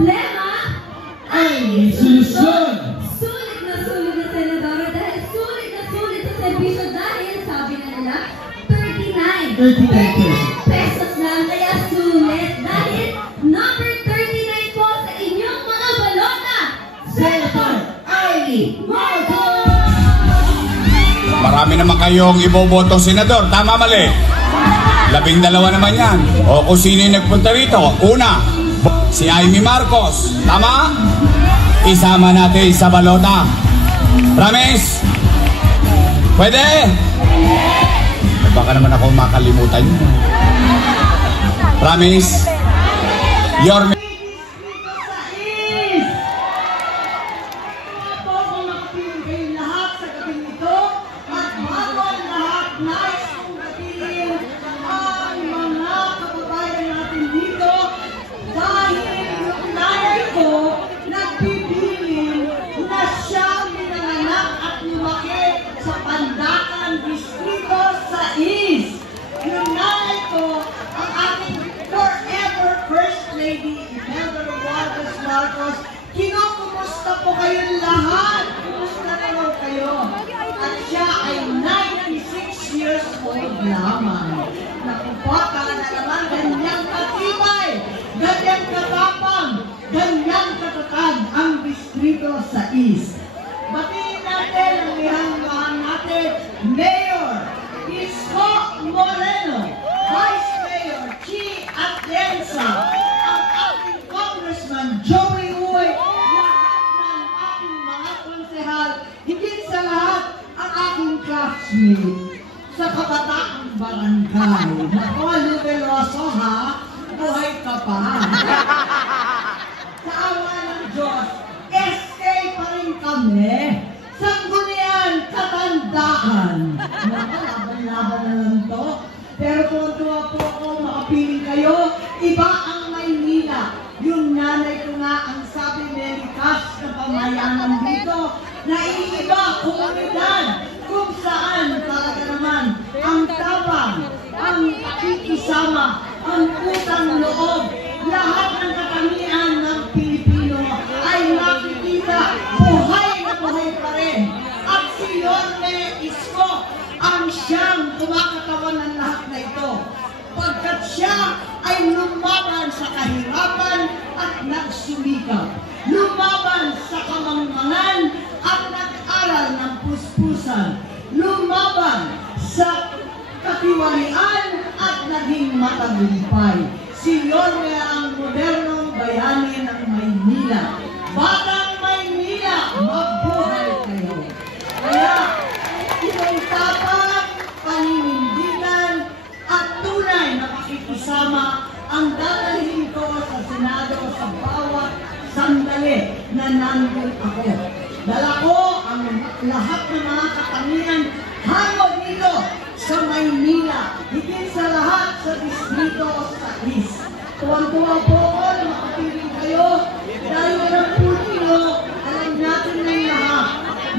problema ay solusyon. Sulit na senadora dahil sulit na sulit sa serbisyo dahil sabi na nila 39 pesos lang kaya sulit dahil number 39 po sa inyong mga balota, Senator Ivy Marcos! Marami naman kayong ibobotong senador, tama mali? 12 naman yan. O kung sino yung nagpunta rito, una, si Amy Marcos, tama? Isama natin sa balota. Promise? Pwede? Baka naman ako makalimutan nyo. Promise? Your kinukumusta po kayong lahat? Kumusta naman kayo? At siya ay 96 years old lamang. Naku po, talaga naman, ganyang katibay, ganyang katapang, ganyang katatag ang distrito sa East. Batiin natin ang ihanggahan natin, Mayor Isko Moreno, Vice Mayor Chi Atienza, ang ating Congressman Joey Uy, lahat ng ating mga konsehal, higit sa lahat ang aking classmate sa Kabataang Barangay. Naku, Lubeloso ha, buhay ka pa. Sa awa ng Diyos, SK pa rin kami. Sanggunian, katandaan. Naku, laban-laban na lang to. Pero tuwa po ako, makapiling kayo. Iba ang Maynila. Yung nanay ko nga ang sabi medikas na pamayanan dito. Naiiba komunidad kung saan talaga naman ang tapang, ang pakikisama, ang utang loob, lahat ng katangian ng Pilipino ay nakikita buhay na buhay pa rin. At si Yorme Isko ang siyang kumakatawan ng lahat na ito. Pagkat siya ay lumaban sa kahirapan at nagsumikap. Lumaban sa kamangmangan at nag-aral ng puspusan. Lumaban sa katiwalian at naging matagumpay. Si Yorme ang modernong bayani ng Maynila. Batang Maynila, mabuhay kayo. Kaya, itong tapang, paninindigan, at tunay na pakikisama ang dadalhin ko sa Senado sa bawat sandali na nandun ako. Dala ko ang lahat ng mga katangian hango dito sa Maynila, higit sa lahat sa distrito sa East. Tuwang-tuwa po ako na makapiling kayo dahil walang pulino, alam natin ng lahat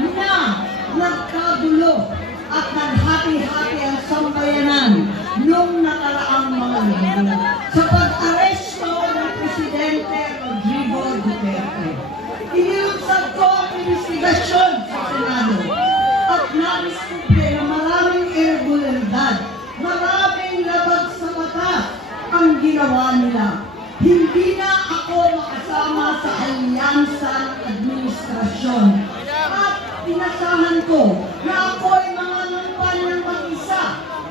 na nagkagulo at naghati-hati ang sambayanan noong nakaraang mga linggo sa pag-aresto ng Presidente Rodrigo Duterte. Inilunsad ko ang investigasyon sa Senado at nabiskuple na maraming irregularidad, maraming labag sa batas ang ginawa nila. Hindi na ako makasama sa alyansa ng administrasyon at inasahan ko na ako ay mga numpan ng mag-isa,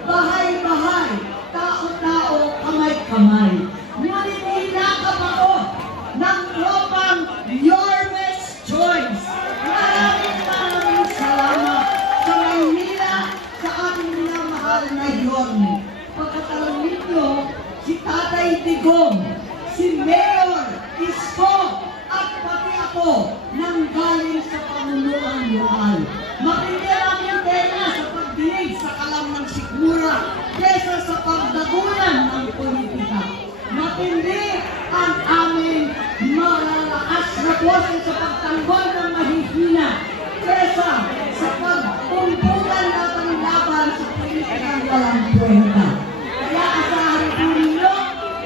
bahay-bahay, tao-tao, kamay-kamay. Ngunit hinakap ako ng tropang Yorme's Choice. Maraming salamat sa Maynila, sa ating minamahal na Yorme. Pagkatalang ninyo, si Tatay Digong, si Mayor Isko, at pati ako nang galing sa pamunuan lokal. Mapindi ang antena sa pagdinig sa kalam ng sikmura kesa sa pagdagunan ng politika. Matindi ang aming malalakas na boses sa pagtanggol ng mahihina kesa sa pagpumpulan laban-laban sa politikang walang kwenta. Kaya asahan po ninyo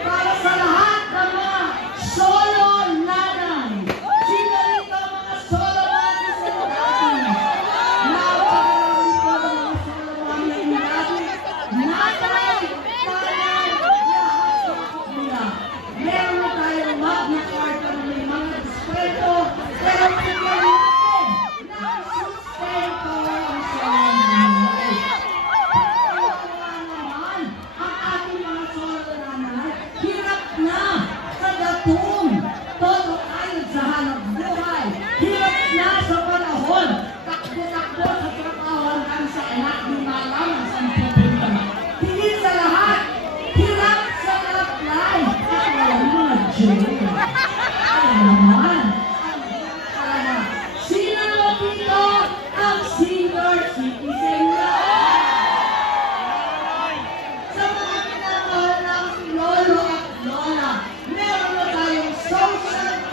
para sa lahat ng mga solo na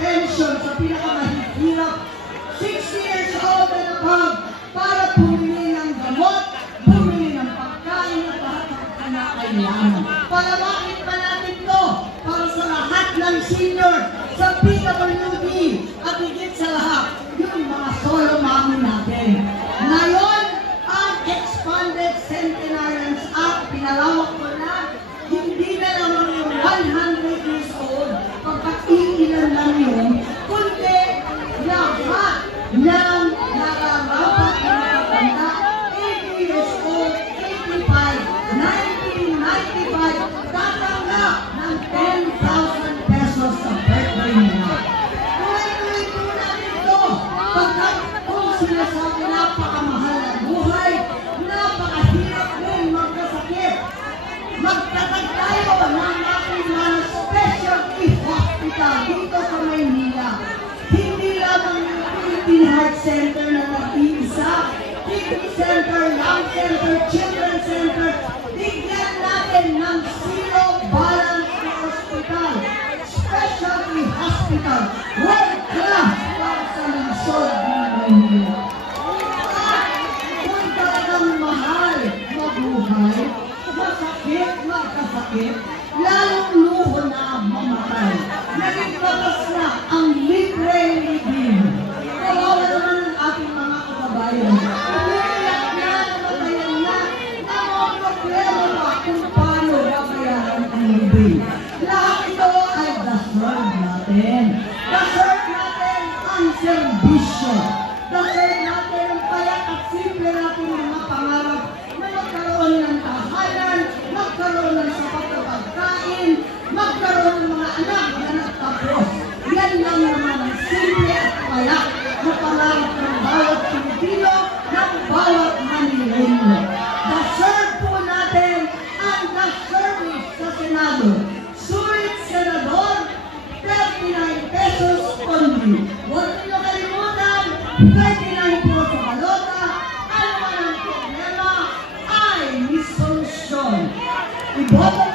pension sa pinakamahihirap, 60 years old and above, para bumili ng gamot, bumili ng pagkain at lahat ng kinakailangan. Palamakin pa natin to para sa lahat ng senior, sa PWD, at higit sa lahat, yung mga solo mami natin. Ngayon, ang Expanded Centenarians Act, pinalawak ko na, hindi na lang yung 100 years old, pagkailan lang yun, kundi lahat ng nararapat na matanda, 80 years old, 85, 90, 95, tatanggap ng 10,000 pesos sa birthday nila. Tuloy-tuloy po natin ito, pagkat kung sinasabi napakamahal ang buhay, napakahirap rin magkasakit. Magtatag tayo ng ating mga specialty hospital dito sa Maynila. Hindi lamang yung Philippine Heart Center na nag-iisa, Kidney Center, Lung Center, Children's Center, bigyan natin ng Zero Balance Hospital, Specialty Hospital, world class para sa lungsod ng Maynila. Kung talagang mahal mabuhay, masakit, magkasakit, lalong luho na mamatay. Naging batas na ang libre living. Kawawa naman ang ating mga kababayan. Umiiyak na, namatayan na, na mga problema pa kung paano babayaran ang living. Lahat ito ay deserve natin. Deserve natin ang serbisyo. Deserve natin ang payak at simple natin mga pangarap na magkaroon ng tahanan, magkaroon ng sapat na pagkain, magkaroon ng mga anak na nagtapos. Yan lang naman ang simple at payak na pangarap ng bawat Pilipino, ng bawat Manileño. Deserve po natin ang service sa Senado. Sulit Senador, 39 pesos only. Huwag niyo kalimutan, 39 po sa balota. Ano man ang problema ay may solusyon. Iboto